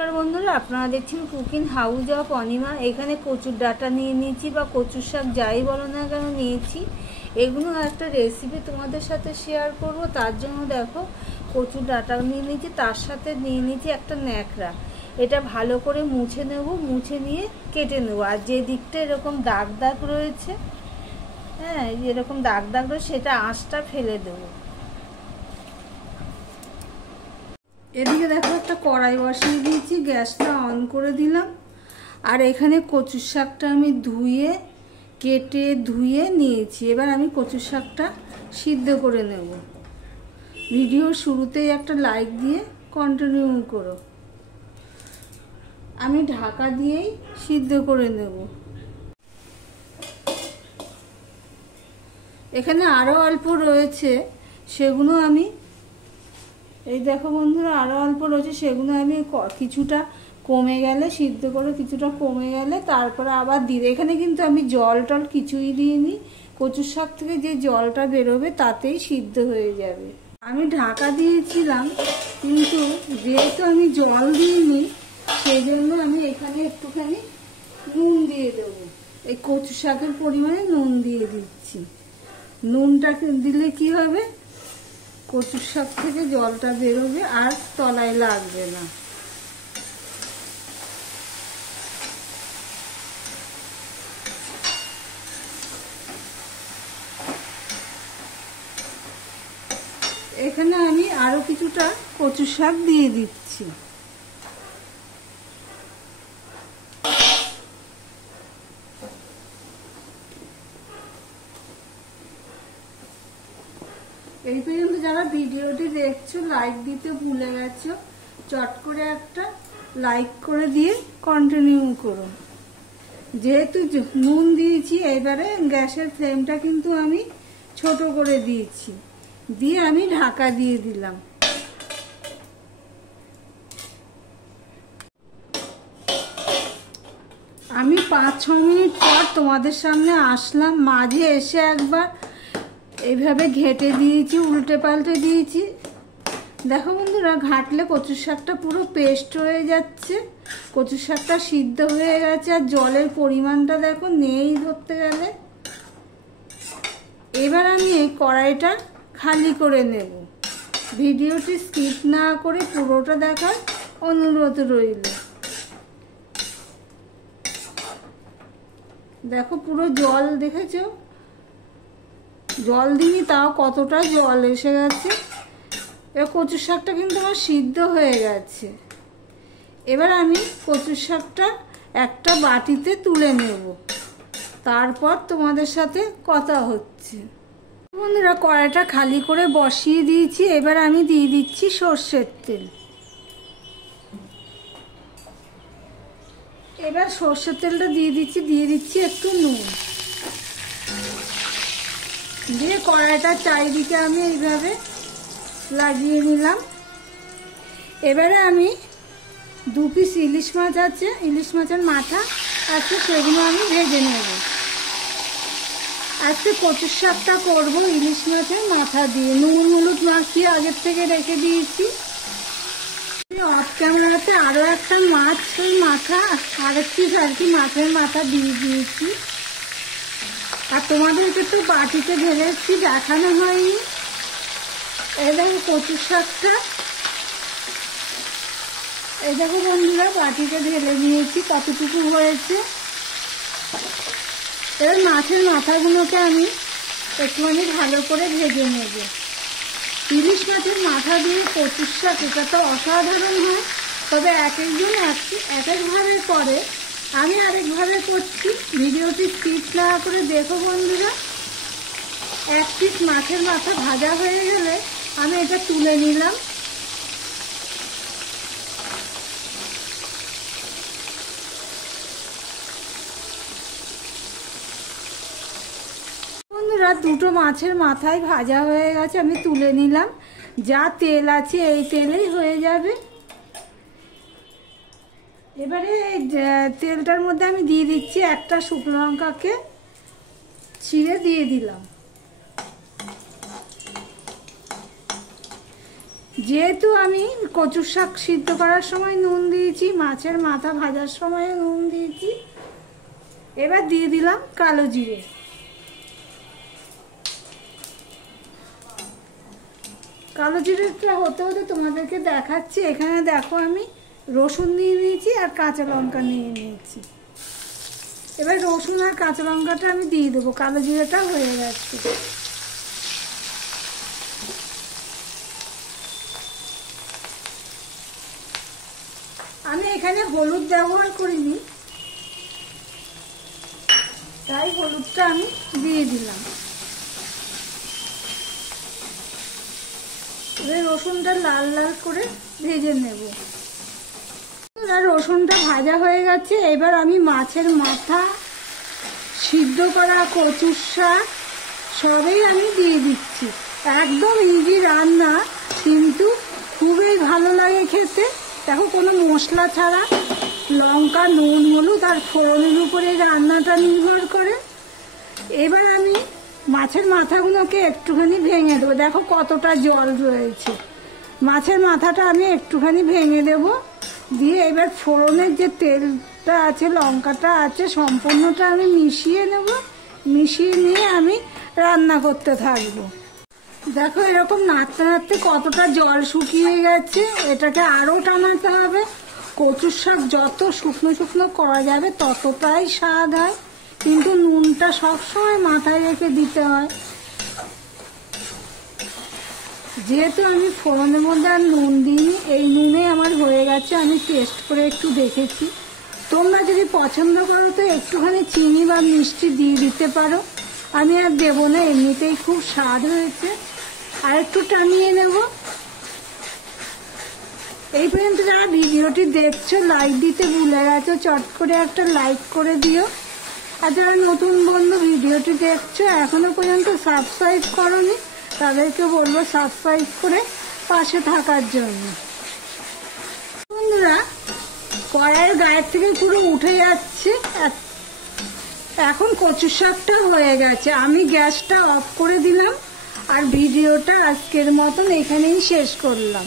নমস্কার বন্ধুরা, আপনারা দেখছেন কুকিং হাউস অফ অনিমা। এখানে কচুর ডাঁটা নিয়ে নিয়েছি বা কচুর শাক যাই বলো না কেন নিয়েছি। এগুলো একটা রেসিপি তোমাদের সাথে শেয়ার করব। তার জন্য দেখো কচুর ডাঁটা নিয়ে নিয়েছি, তার সাথে নিয়ে নিয়েছি একটা ন্যাকড়া। এটা ভালো করে মুছে নেব, মুছে নিয়ে কেটে নেব। আর যে দিকটা এরকম দাগ দাগ রয়েছে, হ্যাঁ এরকম দাগ দাগ রয়েছে, সেটা আঁশটা ফেলে দেবো। এদিকে দেখো একটা কড়াই বসিয়ে দিয়েছি, গ্যাসটা অন করে দিলাম। আর এখানে কচুর শাকটা আমি কেটে ধুয়ে নিয়েছি। এবার আমি কচুর শাকটা সিদ্ধ করে নেব। ভিডিওর শুরুতেই একটা লাইক দিয়ে কন্টিনিউ করো। আমি ঢাকা দিয়েই সিদ্ধ করে নেব। এখানে আরও অল্প রয়েছে, সেগুলো আমি এই দেখো বন্ধুরা আরও অল্প রয়েছে, সেগুলো আমি কিছুটা কমে গেলে সিদ্ধ করে কিছুটা কমে গেলে তারপরে আবার দিয়ে। এখানে কিন্তু আমি জল টল কিছুই দিইনি। কচুর শাক থেকে যে জলটা বেরোবে তাতেই সিদ্ধ হয়ে যাবে। আমি ঢাকা দিয়েছিলাম, কিন্তু যেহেতু আমি জল দিইনি সেই জন্য আমি এখানে একটুখানি নুন দিয়ে দেবো। এই কচু শাকের পরিমাণে নুন দিয়ে দিচ্ছি। নুনটা দিলে কি হবে, কচুর শাক থেকে জলটা বেরোবে আর তলায় লাগবে না। এখানে আমি আরো কিছুটা কচুর শাক দিয়ে দিচ্ছি। এই পর্যন্ত যারা ভিডিওটি দেখছো লাইক দিতে ভুলে গেছো, চট করে একটা লাইক করে দিয়ে কন্টিনিউ করো। যেহেতু নুন দিয়েছি, এবারে গ্যাসের ফ্লেমটা কিন্তু আমি ছোট করে দিয়েছি, দিয়ে আমি ঢাকা দিয়ে দিলাম। আমি 5-6 মিনিট পর তোমাদের সামনে আসলাম। মাঝে এসে একবার এইভাবে ঘেটে দিয়েছি, উল্টে পাল্টে দিয়েছি। দেখো বন্ধুরা, ঘাটলে কচুর শাকটা পুরো পেস্ট হয়ে যাচ্ছে, কচুর শাকটা সিদ্ধ হয়ে গেছে। আর জলের পরিমাণটা দেখো নেই ধরতে গেলে। এবার আমি এই কড়াইটা খালি করে নেব। ভিডিওটি স্কিপ না করে পুরোটা দেখার অনুরোধ রইল। দেখো পুরো জল দেখেছো, জল দিইনি তাও কতটা জল এসে গেছে। এবার কচুর শাকটা কিন্তু আমার সিদ্ধ হয়ে গেছে। এবার আমি কচুর শাকটা একটা বাটিতে তুলে নেব, তারপর তোমাদের সাথে কথা হচ্ছে। বন্ধুরা, কড়াইটা খালি করে বসিয়ে দিয়েছি। এবার আমি দিয়ে দিচ্ছি সর্ষের তেল। এবার সর্ষের তেলটা দিয়ে দিচ্ছি একটু নুন দিয়ে কড়াইটার চারিদিকে আমি এইভাবে লাগিয়ে নিলাম। এবারে আমি 2 পিস ইলিশ মাছ আছে, ইলিশ মাছের মাথা আছে, সেগুলো আমি ভেজে নেব। আজকে কচুর শাকটা করবো ইলিশ মাছের মাথা দিয়ে। নুন হলুদ মাখিয়ে আগের থেকে রেখে দিয়েছি। অফ ক্যামেরাতে আরও একটা মাছের মাথা, আরেক পিস আর কি মাছের মাথা দিয়ে দিয়েছি। আর তোমাদেরকে তো বাটিতে ঢেলেছি, দেখানো হয়নি। এই দেখো কচুর শাকটা, এই দেখো বন্ধুরা বাটিতে ঢেলে নিয়েছি কতটুকু হয়েছে। এবার মাছের মাথাগুলোকে আমি একটুখানি ভালো করে ভেজে নেব। ইলিশ মাছের মাথা দিয়ে কচুর শাক, এটা তো অসাধারণ হয়। তবে এক একজন এক একভাবে করে, আমি আরেকভাবে করছি। ভিডিওটি স্কিপ না করে দেখো বন্ধুরা। 1 পিস মাছের মাথা ভাজা হয়ে গেলে আমি এটা তুলে নিলাম। বন্ধুরা, 2টো মাছের মাথায় ভাজা হয়ে গেছে, আমি তুলে নিলাম। যা তেল আছে এই তেলেই হয়ে যাবে। এবারে তেলটার মধ্যে আমি দিয়ে দিচ্ছি একটা শুকনো লঙ্কাকে ছিঁড়ে দিয়ে দিলাম। যেহেতু আমি কচুর শাক সিদ্ধ করার সময় নুন দিয়েছি, মাছের মাথা ভাজার সময় নুন দিয়েছি, এবার দিয়ে দিলাম কালো জিরে। কালো জিরেটা হতে হতে তোমাদেরকে দেখাচ্ছি। এখানে দেখো আমি রসুন নিয়ে নিয়েছি আর কাঁচা লঙ্কা নিয়ে নিয়েছি। এবার রসুন আর কাঁচা লঙ্কাটা আমি দিয়ে দেবো, কালো জিরেটা হয়ে যাচ্ছে। আমি এখানে হলুদ ব্যবহার করিনি, তাই হলুদটা আমি দিয়ে দিলাম। এবার রসুনটা লাল লাল করে ভেজে নেব। আর রসুনটা ভাজা হয়ে গেছে। এবার আমি মাছের মাথা, সিদ্ধ করা কচুর শাক সবই আমি দিয়ে দিচ্ছি। একদম ইজি রান্না, কিন্তু খুবই ভালো লাগে খেতে। দেখো কোনো মশলা ছাড়া, লঙ্কা, নুন, হলুদ আর ফোড়নের উপরে রান্নাটা নির্ভর করে। এবার আমি মাছের মাথাগুলোকে একটুখানি ভেঙে দেবো। দেখো কতটা জল রয়েছে। মাছের মাথাটা আমি একটুখানি ভেঙে দেব, দিয়ে এবার ফোড়নের যে তেলটা আছে, লঙ্কাটা আছে, সম্পূর্ণটা আমি মিশিয়ে নেব। মিশিয়ে নিয়ে আমি রান্না করতে থাকবো। দেখো এরকম নাড়তে নাড়তে কতটা জল শুকিয়ে গেছে। এটাকে আরও টানাতে হবে। কচুর শাক যত শুকনো শুকনো করা যাবে ততটাই স্বাদ হয়, কিন্তু নুনটা সবসময় মাথায় রেখে দিতে হয়। যেহেতু আমি ফোড়নের মধ্যে আর নুন দিইনি, এই নুনে আমার হয়ে গেছে। আমি টেস্ট করে একটু দেখেছি। তোমরা যদি পছন্দ করো তো একটুখানি চিনি বা মিষ্টি দিয়ে দিতে পারো। আমি আর দেবো না, এমনিতেই খুব স্বাদ হয়েছে। আর একটু টানিয়ে নেব। এই পর্যন্ত যারা ভিডিওটি দেখছো, লাইক দিতে ভুলে গেছো, চট করে একটা লাইক করে দিও। আর যারা নতুন বন্ধু ভিডিওটি দেখছো, এখনো পর্যন্ত সাবস্ক্রাইব করোনি, তাদেরকে বলবো সাবস্ক্রাইব করে পাশে থাকার জন্য। বন্ধুরা, কড়াইয়ের গায়ের থেকে পুরো উঠে যাচ্ছে। এখন কচুর শাকটা হয়ে গেছে। আমি গ্যাসটা অফ করে দিলাম আর ভিডিওটা আজকের মতন এখানেই শেষ করলাম।